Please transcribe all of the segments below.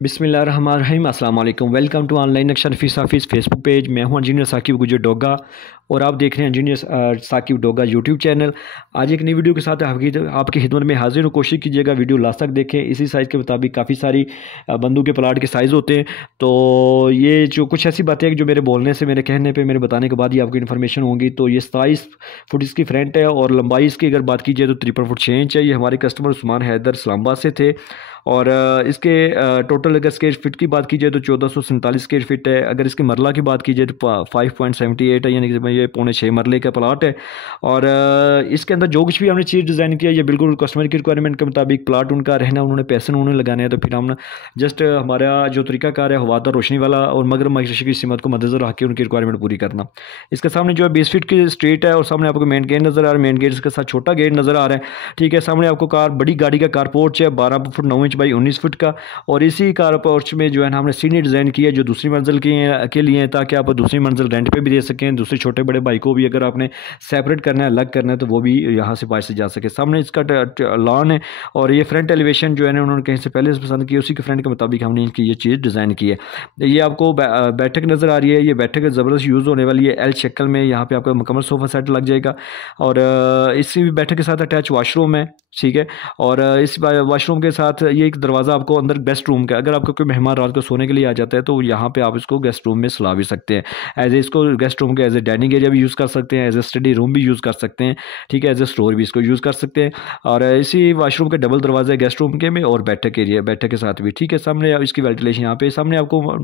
बिस्मिल्लाहिर्रहमानिर्रहीम अस्सलाम वालेकुम। वेलकम टू ऑनलाइन नक्शा नफीस हाफिज़ फेसबुक पेज। मैं हूं इंजीनियर साकिब गुजर डोगा और आप देख रहे हैं engineer Saqib Doga YouTube channel. आज एक नई वीडियो के साथ आपकी खिदमत में हाजिर हूं। कोशिश कीजिएगा वीडियो लास्ट तक देखें। इसी साइज़ के मुताबिक काफ़ी सारी बंदूक के प्लाट के साइज़ होते हैं। तो ये जो कुछ ऐसी बातें हैं जो मेरे बोलने से, मेरे कहने पर, मेरे बताने के बाद ही आपको इन्फॉर्मेशन होंगी। तो ये 27 फुट इसकी फ्रंट है और लंबाई इसकी अगर बात की जाए तो 53 फुट 6 इंच है। ये हमारे कस्टमर उस्मान हैदर इस्लामाबाद से थे और इसके टोटल अगर स्क्वायर फीट की बात की जाए तो 1447 स्क्वायर फीट है। अगर इसकी मरला की बात की जाए तो 5.78 है, यानी कि ये 5.6 मरले का प्लाट है। और इसके अंदर जो कुछ भी हमने चीज़ डिज़ाइन किया ये बिल्कुल कस्टमर की रिक्वायरमेंट के मुताबिक प्लाट उनका रहना, उन्होंने पैसे उन्होंने लगाने हैं। तो फिर हम जस्ट हमारा जो तरीकाकार है हवादार रोशनी वाला और मगर माशरे की सीमत को मद्देनजर रख के उनकी रिक्वायरमेंट पूरी करना। इसके सामने जो है 20 फीट की स्ट्रीट है और सामने आपको मेन गेट नज़र आ रहा है। मेन गेट के साथ छोटा गेट नज़र आ रहा है। ठीक है, सामने आपको बड़ी गाड़ी का कार पोर्च है 12 फुट 9 इंच बाई 19 फुट का। और इसी कार पोर्च में जो है हमने सीढ़ी डिज़ाइन की है जो दूसरी मंजिल के लिए है, ताकि आप दूसरी मंजिल रेंट पे भी दे सकें। दूसरे छोटे बड़े भाई को भी अगर आपने सेपरेट करना है, अलग करना है, तो वो भी यहाँ से बाहर से जा सके। सामने इसका लॉन है और ये फ्रंट एलिवेशन जो है ना उन्होंने कहीं से पहले से पसंद की, उसी के फ्रंट के मुताबिक हमने इनकी ये चीज़ डिज़ाइन की है। ये आपको बैठक नज़र आ रही है। ये बैठक ज़बरदस्त यूज़ होने वाली है। एल शक्ल में यहाँ पे आपका मुकम्मल सोफ़ा सेट लग जाएगा और इसी बैठक के साथ अटैच वॉशरूम है। ठीक है, और इस वॉशरूम के साथ ये एक दरवाज़ा आपको अंदर गेस्ट रूम का, अगर आपका कोई मेहमान रात को सोने के लिए आ जाता है तो यहाँ पे आप इसको गेस्ट रूम में सुला भी सकते हैं। एज ए इसको गेस्ट रूम के एज ए डाइनिंग एरिया भी यूज़ कर सकते हैं, एज ए स्टडी रूम भी यूज़ कर सकते हैं। ठीक है, एज ए स्टोर भी इसको यूज़ कर सकते हैं। और इसी वॉशरूम के डबल दरवाजे गेस्ट रूम के में और बैठक एरिया, बैठक के साथ भी। ठीक है, सामने इसकी वेंटिलेशन यहाँ पे सामने आपको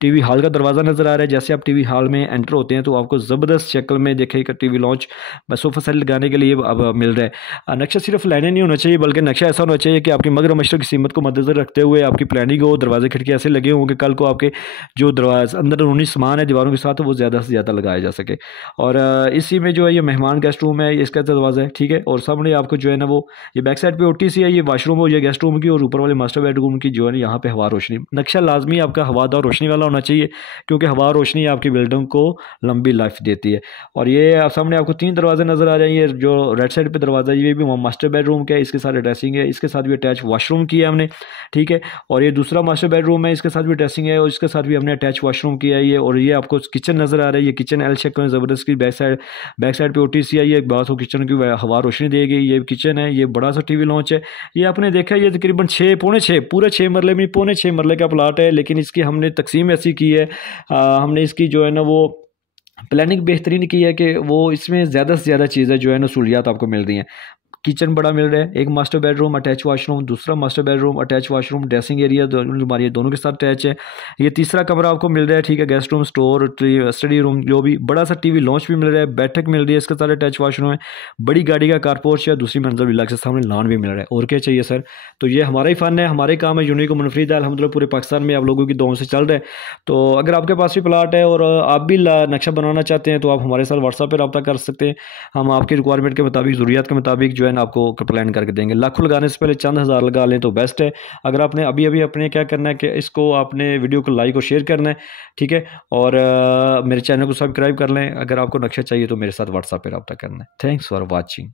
टीवी हॉल का दरवाज़ा नज़र आ रहा है। जैसे आप टीवी हॉल में एंटर होते हैं तो आपको ज़बरदस्त शक्ल में देखिएगा टीवी लॉन्च सोफा सेट लगाने के लिए अब मिल रहा है। नक्शा सिर्फ लाइनें नहीं होना चाहिए बल्कि नक्शा ऐसा होना चाहिए कि आपकी मगर मशरक की सीमत को मद्देनजर रखते हुए आपकी प्लानिंग हो, दरवाजे खिड़की ऐसे लगे हों कि कल को आपके जो दरवाजे अंदर रूनी सामान है दीवारों के साथ वो ज़्यादा से ज़्यादा लगाया जा सके। और इसी में जो है ये मेहमान गेस्ट रूम है, इसका दरवाज़ा है। ठीक है, और सामने आपको जो है ना वो ये बैक साइड पे OTC है, ये वाशरूम हो, ये गेस्ट रूम की, और ऊपर वाले मास्टर बेडरूम की जो है यहाँ पे हवा रोशनी। नक्शा लाजमी आपका हवादार रोशनी वाला होना चाहिए क्योंकि हवा रोशनी आपकी बिल्डिंग को लंबी लाइफ देती है। और ये सामने आपको 3 दरवाजे नज़र आ जाएंगे। जो राइट साइड पे दरवाज़ा ये भी मास्टर बेडरूम का है, इसके साथ ड्रेसिंग है, इसके साथ भी अटैच वॉशरूम किया है हमने। ठीक है, और ये दूसरा मास्टर बेडरूम है, इसके साथ भी ड्रेसिंग है और इसके साथ भी हमने अटैच वॉशरूम किया है। ये और ये आपको किचन नज़र आ रहा है। ये किचन एल शेप में ज़बरदस्त की बैक साइड पे OTC है। ये एक बड़ा सा किचन की हवा रोशनी देगी। ये किचन है, ये बड़ा सा टीवी लॉन्च है। ये आपने देखा ये तकरीबन 6 पौने 6 पूरे 6 मरले में पौने 6 मरले का प्लाट है, लेकिन इसकी हमने तकसीम ऐसी की है, हमने इसकी जो है ना वो प्लानिंग बेहतरीन की है कि वो इसमें ज़्यादा से ज़्यादा चीज़ें जो है ना सहूलियात आपको मिल रही हैं। किचन बड़ा मिल रहा है, एक मास्टर बेडरूम अटैच वॉशरूम, दूसरा master bedroom attach washroom, dressing area हमारी दोनों के साथ अटैच है। ये तीसरा कमरा आपको मिल रहा है। ठीक है, guest room, store, study room, जो भी बड़ा सा टीवी लॉन्च भी मिल रहा है, बैठक मिल रही है, इसके साथ अटैच वॉशरूम है, बड़ी गाड़ी का कारपोर्च है, दूसरी मंजिल भी लग से सामने लॉन भी मिल रहा है। और क्या चाहिए सर? तो ये हमारा ही फ़न है, हमारे काम है, यूनिक मुनफरिद है, अल्हम्दुलिल्लाह पूरे पाकिस्तान में आप लोगों की दुआओं से चल रहे हैं। तो अगर आपके पास भी प्लाट है और आप भी नक्शा बनाना चाहते हैं तो आप हमारे साथ व्हाट्सएप पर रब्ता कर सकते हैं। हम आपकी रिक्वायरमेंट के मुताबिक, ज़रूरियात के मुताबिक जो है ना आपको प्लान करके देंगे। लाखों लगाने से पहले चंद हज़ार लगा लें तो बेस्ट है। अगर आपने अभी अभी अपने क्या करना है कि इसको आपने वीडियो को लाइक और शेयर करना है। ठीक है, और मेरे चैनल को सब्सक्राइब कर लें। अगर आपको नक्शा चाहिए तो मेरे साथ व्हाट्सएप पर रब्ता करना है। Thanks for watching.